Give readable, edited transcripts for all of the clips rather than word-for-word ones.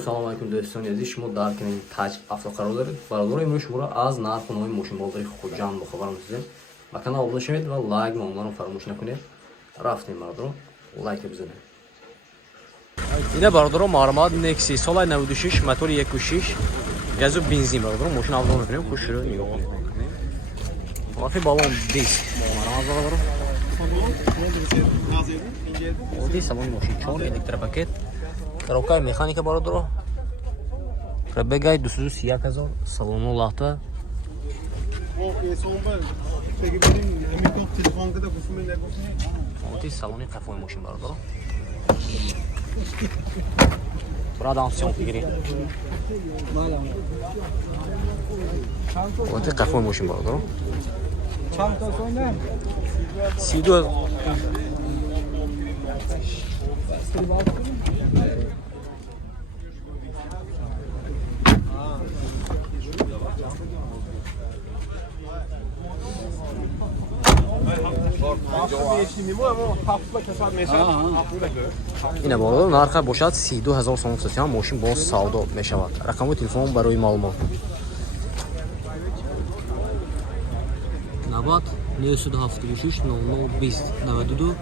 Салом алейкум дӯстони азиз, шумо дар канали Тач Авто қарор доред. Бародаро имрӯз шуморо аз нарху номи мошинболдори Хуҷанд бохабарам додем. Ба канал обуна шавед ва лайк маъмуларо фаромӯш накунед. Рафтем бародаро, лайк бизанед. Ина бародаро Маҳрамад Nexi соли 96, мотори 1.6, газу бензин бародаро, мошина авзон мекунем, хуш шуро нигоҳ кунед. Вақти балон диск Маҳрамад бародаро. Оди салони мошин 4 электропакет. Коробка механика бародаро. Пробегай 231,000, салону лахта. Оти салони қафои мошин бародаро. Брат ансион фигри. Оти қафои мошин бародаро. Чанд та соинда? 32. ина боло нарха бошад 32000 сом сотиам, мошин боз савдо мешавад. Рақамои телефон барои маълумот 90 976 0020 92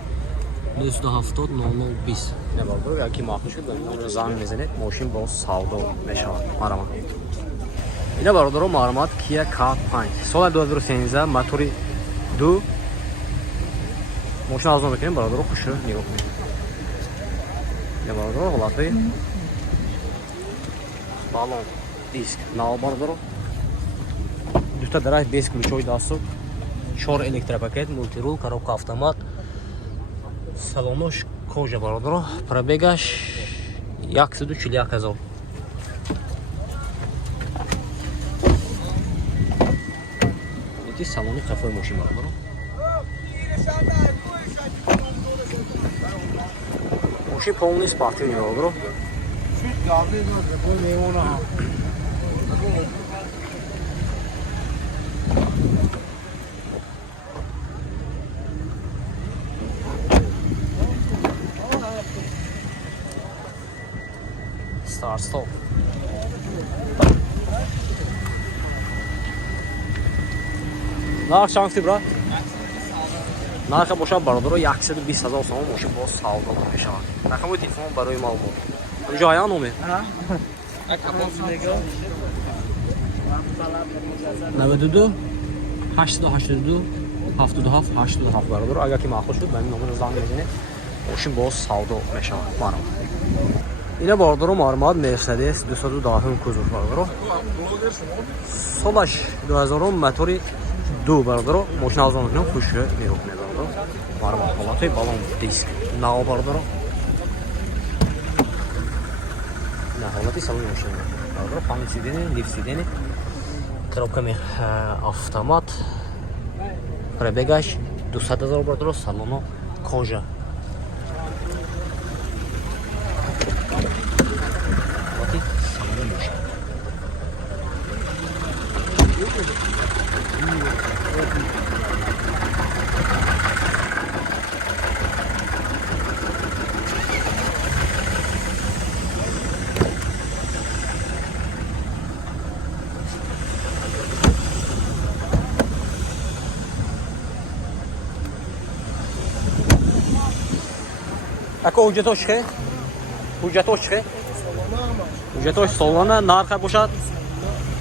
970 0020. ина боло яки махсус шуд ба зам мезанед, мошин боз савдо мешавад. Марама ина бародаро Маҳрамад Kia K5 соли 2013, мотори 2. мошина авзон мекунем бародаро, хушро нигоҳ кунед. ина бародаро ҳолатҳои балон диск нав бародаро, дута дараш без ключои дасту, 4 электропакет, мультирул, коробка автомат, салонош кожа бародаро, пробегаш 141,000. эти салони қафои мошин бародаро. мошин полный спортивный бародаро. Start stop. Нарх чанд брат? нарха бошад бародаро 120,000 сом, мошин боз савдо мешавад. рақамои телефон барои маълумот. Ҳамҷо аян номер 92 882 77 87 бародаро. агар ки махсус шуд ба ин номер занг мезанед, мошин боз савдо мешавад. Марам ина бародаро Маҳрамад Mercedes 210 кузов бародаро, солаш 2000, мотори 2 бародаро, мошина авзон мекунем, хушро нигоҳ кунед бародаро. Марам ҳолатҳои балон диск нав бародаро. ина ҳолати салони мошин бародаро, панҷ сидени, лифт сидени, коробка автомат, пробегаш 200,000 бародаро, салоно кожа. Ако ҳуҷҷатош чиқе? Ҳуҷҷатош чиқе? Ҳуҷҷатош солона нарха бошад?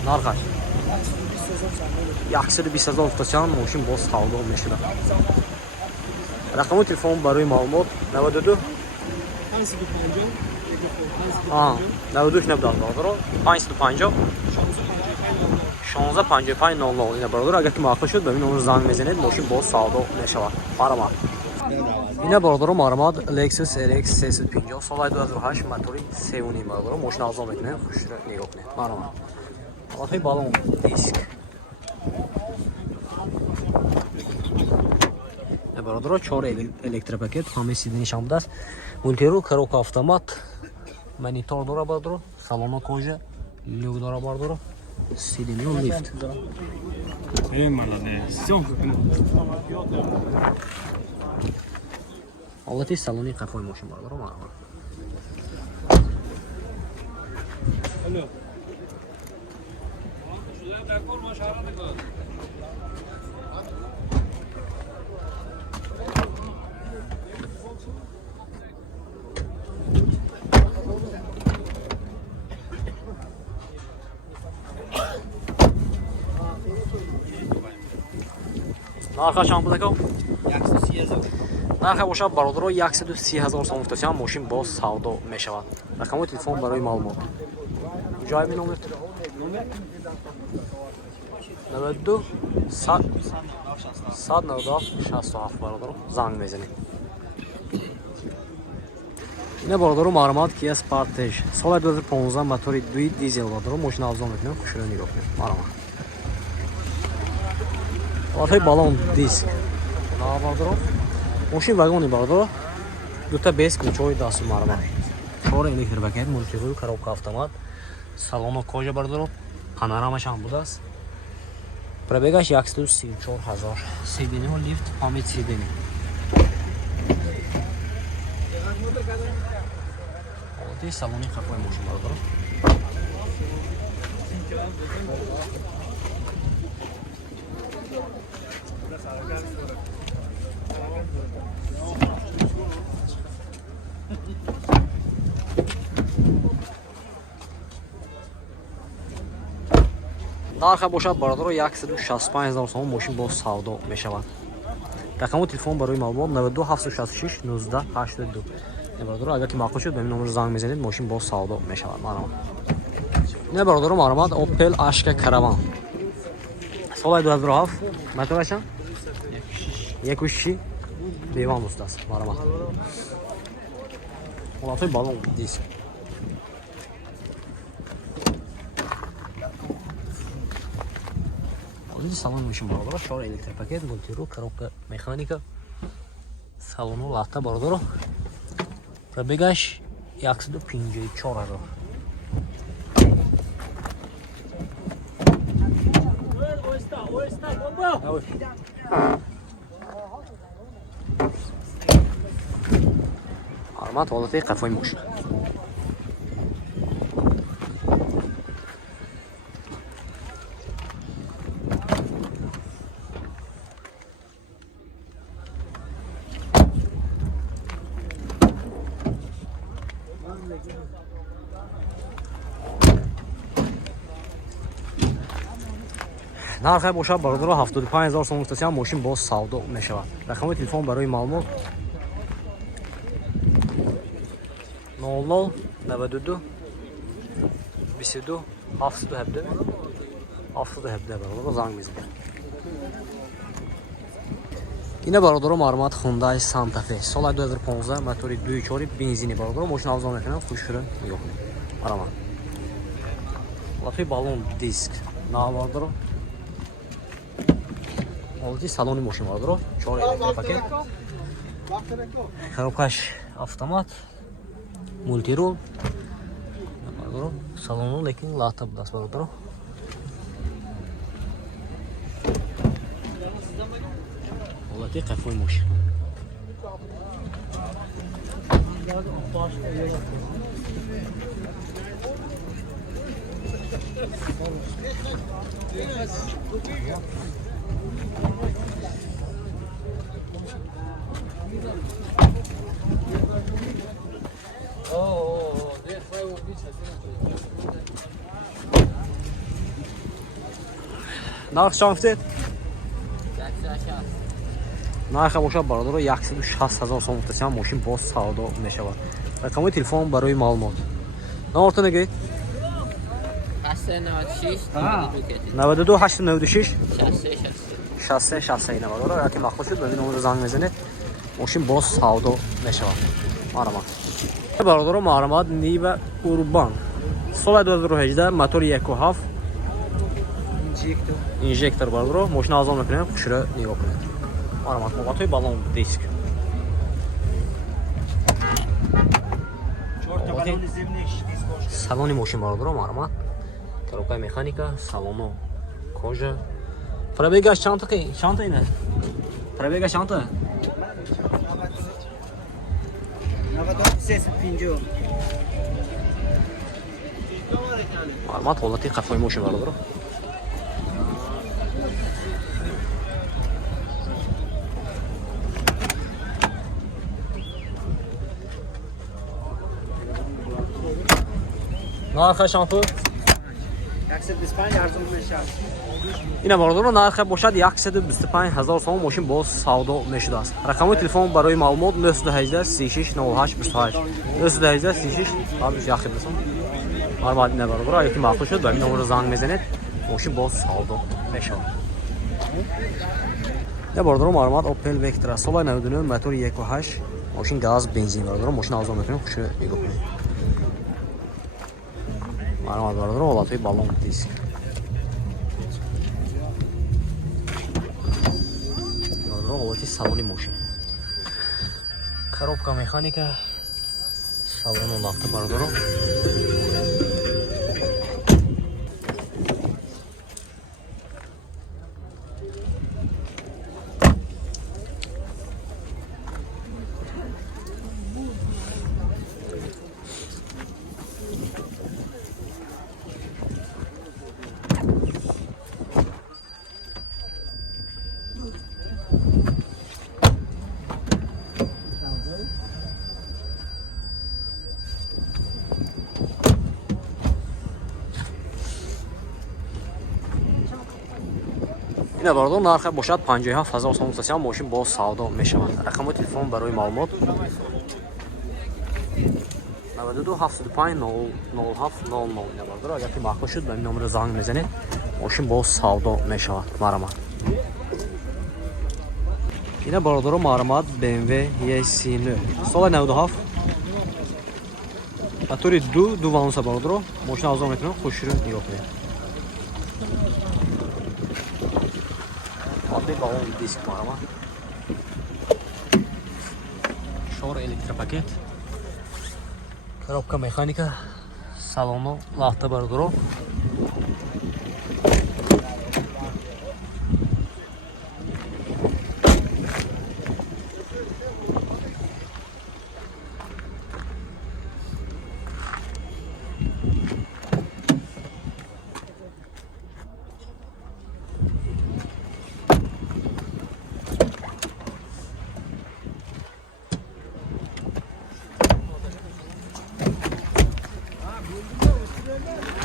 Нархаш 120,000 уфтасиан, мошин боз савдо мешавад. рақамои телефон барои маълумот 92 92 бародаро, 550 1655 00. ина бародаро агар ки мавқеъ шуд ба ин номер занг мезанед, мошин боз савдо мешавад. Маҳрамад ина бародаро Маҳрамад Lexus RX 350 соли 2008, мотори 3.9 бародаро, мошина авзон мекунем, хушро нигоҳ кунед. Маҳрамад ҳолатҳои балон диск бародаро, 4 электропакет, ҳамаи сиденишам будаст, мультирул, коробка автомат, монитор дора бародаро, салоно кожа, люк дора бародаро, сидению лифт. ҳолати салони қафои мошин бародаро. нарха чанд буд акам? 130,000. нарха бошад бародаро 130,000 сом гуфтасиам мошин боз савдо мешавад. рақамои телефон барои маълумот. ҷой номер 92 197 бародаро занг мезанед. ина бародаро маълумот Kia Sportage соли 2015 мотори 2 дизел бародаро мошин авзон мекунем. хушро нигоҳ кунед. маълумот ҳой балон диск на бародаро мошин вагони бародаро дута бес кучои дасту маълумот 4 электрбакет мультирул коробка автомат салоно кожа бародаро панорамашам будааст. пробегаш 134,000 сидиниҳо лифт ҳамид сидини оди салони қафои мошин бародаро нарха бошад бародаро 165,000 сом мошин боз савдо мешавад. рақамои телефон барои маълумот 92 766 19 82. бародаро агар ки маъқул шуд ба ин номер занг мезанед мошин боз савдо мешавад. маълумот ина бародаро маълумот Opel Ashka Caravan соли 2007 моторашам 1.6 беван бустааст. маълумот ҳолатҳои балон диск салон мошин бародаро 4 электрпакет мультирул коробка механика салону лафта бародаро пробегаш 154,000. маълумот ҳолати қафои мошин нархи бошад бародаро 75,000 сом гуфтасиам мошин боз савдо мешавад. рақамои телефон барои маълумот 00 92 22 717 бародаро занг мезанед. ина бародаро маълумот Hyundai Santa Fe соли 2015 мотори 2.4 бензини бародаро мошин авзон мекунем. хушрӯ нигоҳ кунед. маълумот ҳолатҳои балон диск на бародаро ҳолати салони мошин бародаро 4 электрпакет коробкаш автомат мультирул бародаро салону лекин лата будааст бародаро ҳолати қафои мошин нарх чанд гуфтед? нарха бошад бародаро 160,000 сом гуфтасиам мошин боз савдо мешавад. рақамои телефон барои маълумот номертон нагӯед 92 896 63 бародаро агар ки мақбул шуд ба ин номер занг мезанед мошин боз савдо мешавад. маълумот бародаро маълумот Niva Urban соли 2018 мотори 1.7 инжектор бародаро мошин авзон мекунем. хушро нигоҳ кунед. маълумот ҳолатҳои балон диск салони мошин бародаро маълумот коробка механика салону кожа пробегаш чанд ина пробегаш чанд 50. Маълумот ҳолати қафои мошин бардоро. нарх шампур 125 арзон мешавад. ина бардоро нарх бошад 125000 сом. мошин боз савдо мешудааст. рақамои телефон барои маълумот 918 36 08 28 918 36 08 сом. маълумот ина бардоро агар ки махсус шуд ба ин номер занг мезанед, мошин боз савдо мешавад. ина бардоро маълумот Opel Vectra соли 99 мотори 1.8 мошин газ бензин бардоро. мошин авзон мекунем, хушро нигоҳ кунед. маълумот бардоро ҳолатҳои балон диск. ҳолати салони мошин. коробка механика, салону лафта бардоро. ина бардор нарх бошад 57000 сом. мошин боз савдо мешавад. рақамои телефон барои маълумот 92 75 07 00. ина бардор агар ки махсус шуд ба ин номер занг мезанед, мошин боз савдо мешавад. марамат. ина бардоро марамат BMW E30 соли 97 мотори 2 вануса бардоро. мошин авзон мекунем, хушро нигоҳ кунед. балон диск маълумот 4 электропакет, коробка механика, салону лафта бардоро.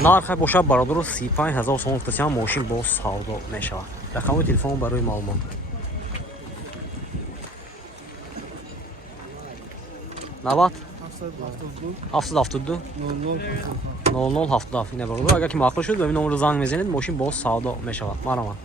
нарх бошад бародоро 35000 сом. мошин боз савдо мешавад. рақамои телефон барои маълумот 90 772 00 77. ина бардор агар ки махсус шуд ба ин номер занг мезанед, мошин боз савдо мешавад. маълумот